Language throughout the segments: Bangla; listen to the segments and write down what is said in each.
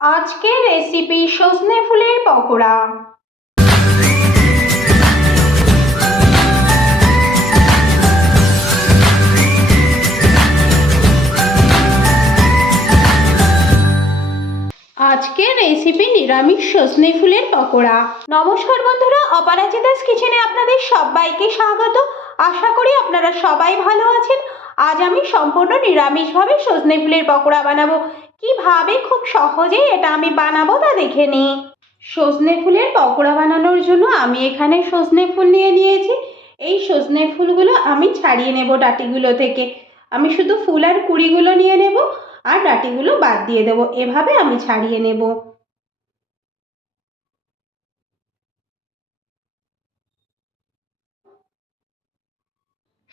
আজকের রেসিপি সজনে ফুলের পকোড়া। আজকের রেসিপি নিরামিষ সজনে ফুলের পকোড়া। নমস্কার বন্ধুরা, অপরাজিতাস কিচেনে আপনাদের সবাইকে স্বাগত। আশা করি আপনারা সবাই ভালো আছেন। আজ আমি সম্পূর্ণ নিরামিষভাবে সজনে ফুলের পকোড়া বানাবো। কীভাবে খুব সহজেই এটা আমি বানাবো তা দেখে নিই সজনে ফুলের পকোড়া বানানোর জন্য আমি এখানে সজনে ফুল নিয়ে নিয়েছি। এই সজনে ফুলগুলো আমি ছাড়িয়ে নেব ডাটিগুলো থেকে। আমি শুধু ফুল আর কুড়িগুলো নিয়ে নেব আর ডাটিগুলো বাদ দিয়ে দেবো। এভাবে আমি ছাড়িয়ে নেব।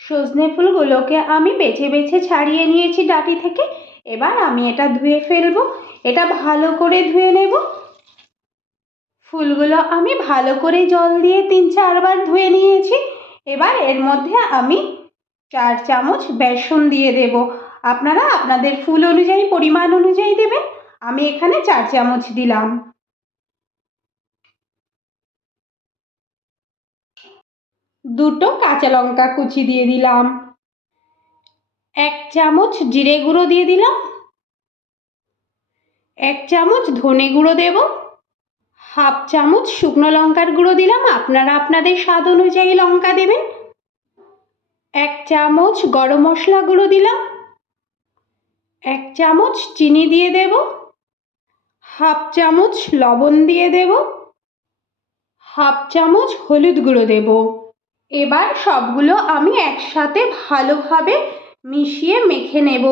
সজনে ফুলগুলোকে আমি বেছে বেছে ছাড়িয়ে নিয়েছি ডাটি থেকে। এবার আমি এটা ধুয়ে ফেলব। এটা ভালো করে ধুয়ে নেব। ফুলগুলো আমি ভালো করে জল দিয়ে তিন চারবার ধুয়ে নিয়েছি। এবার এর মধ্যে আমি চার চামচ বেসন দিয়ে দেব। আপনারা আপনাদের ফুল অনুযায়ী, পরিমাণ অনুযায়ী দেবেন। আমি এখানে চার চামচ দিলাম। দুটো কাঁচা লঙ্কা কুচি দিয়ে দিলাম। এক চামচ জিরে গুঁড়ো দিয়ে দিলাম। এক চামচ ধনে গুঁড়ো দেব। হাফ চামচ শুকনো লঙ্কার গুঁড়ো দিলাম। আপনারা আপনাদের স্বাদ অনুযায়ী লঙ্কা দেবেন। এক চামচ গরম মশলা গুঁড়ো দিলাম। এক চামচ চিনি দিয়ে দেব। হাফ চামচ লবণ দিয়ে দেব। হাফ চামচ হলুদ গুঁড়ো দেব। এবার সবগুলো আমি একসাথে ভালোভাবে মিশিয়ে মেখে নেব।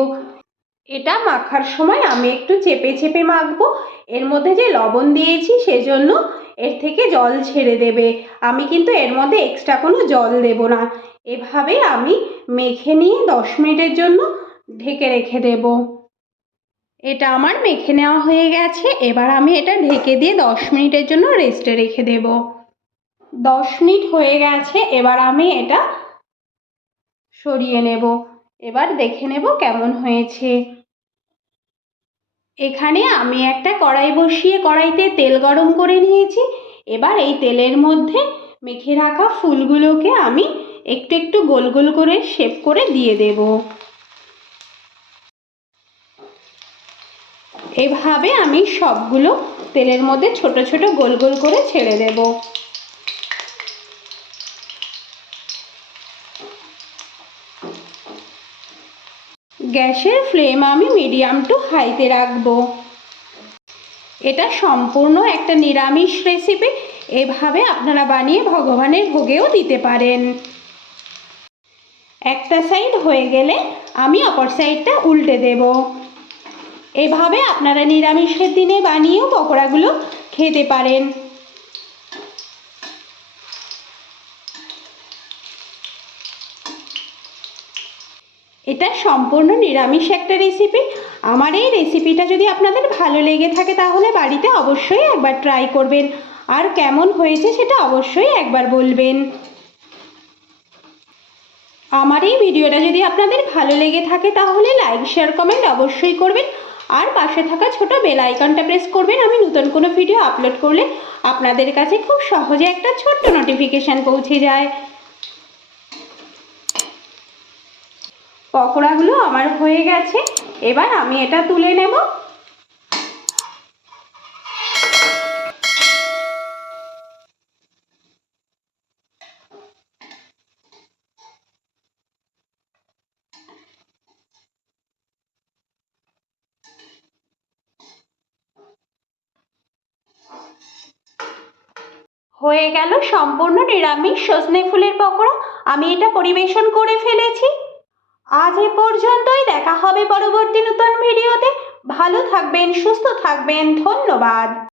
এটা মাখার সময় আমি একটু চেপে চেপে মাখবো। এর মধ্যে যে লবণ দিয়েছি সেজন্য এর থেকে জল ছেড়ে দেবে। আমি কিন্তু এর মধ্যে এক্সট্রা কোনো জল দেব না। এভাবে আমি মেখে নিয়ে দশ মিনিটের জন্য ঢেকে রেখে দেব। এটা আমার মেখে নেওয়া হয়ে গেছে। এবার আমি এটা ঢেকে দিয়ে দশ মিনিটের জন্য রেস্টে রেখে দেব। দশ মিনিট হয়ে গেছে। এবার আমি এটা সরিয়ে নেব। এবার দেখে নেব কেমন হয়েছে। এখানে আমি একটা কড়াই বসিয়ে কড়াইতে তেল গরম করে নিয়েছি। এবার এই তেলের মধ্যে মেখে রাখা ফুলগুলোকে আমি একটু একটু গোল গোল করে শেপ করে দিয়ে দেব। এভাবে আমি সবগুলো তেলের মধ্যে ছোট ছোট গোল গোল করে ছেড়ে দেব। গ্যাসের ফ্লেম আমি মিডিয়াম টু হাইতে রাখব। এটা সম্পূর্ণ একটা নিরামিষ রেসিপি। এভাবে আপনারা বানিয়ে ভগবানের ভোগেও দিতে পারেন। একটা সাইড হয়ে গেলে আমি অপর সাইডটা উল্টে দেব। এভাবে আপনারা নিরামিষের দিনে বানিয়েও পকোড়াগুলো খেতে পারেন। এটা সম্পূর্ণ নিরামিষ একটা রেসিপি আমার এই রেসিপিটা যদি আপনাদের ভালো লেগে থাকে তাহলে বাড়িতে অবশ্যই একবার ট্রাই করবেন। আর কেমন হয়েছে সেটা অবশ্যই একবার বলবেন। আমার এই ভিডিওটা যদি আপনাদের ভালো লেগে থাকে তাহলে লাইক শেয়ার কমেন্ট অবশ্যই করবেন। আর পাশে থাকা ছোট বেল আইকনটা প্রেস করবেন। আমি নতুন কোনো ভিডিও আপলোড করলে আপনাদের কাছে খুব সহজে একটা ছোট্ট নোটিফিকেশান পৌঁছে যায়। পকোড়াগুলো আমার হয়ে গেছে। এবার আমি এটা তুলে নেব। হয়ে গেল সম্পূর্ণ নিরামিষ সজনে ফুলের পকোড়া। আমি এটা পরিবেশন করে ফেলেছি। আজ এ পর্যন্তই। দেখা হবে পরবর্তী নতুন ভিডিওতে। ভালো থাকবেন সুস্থ থাকবেন। ধন্যবাদ।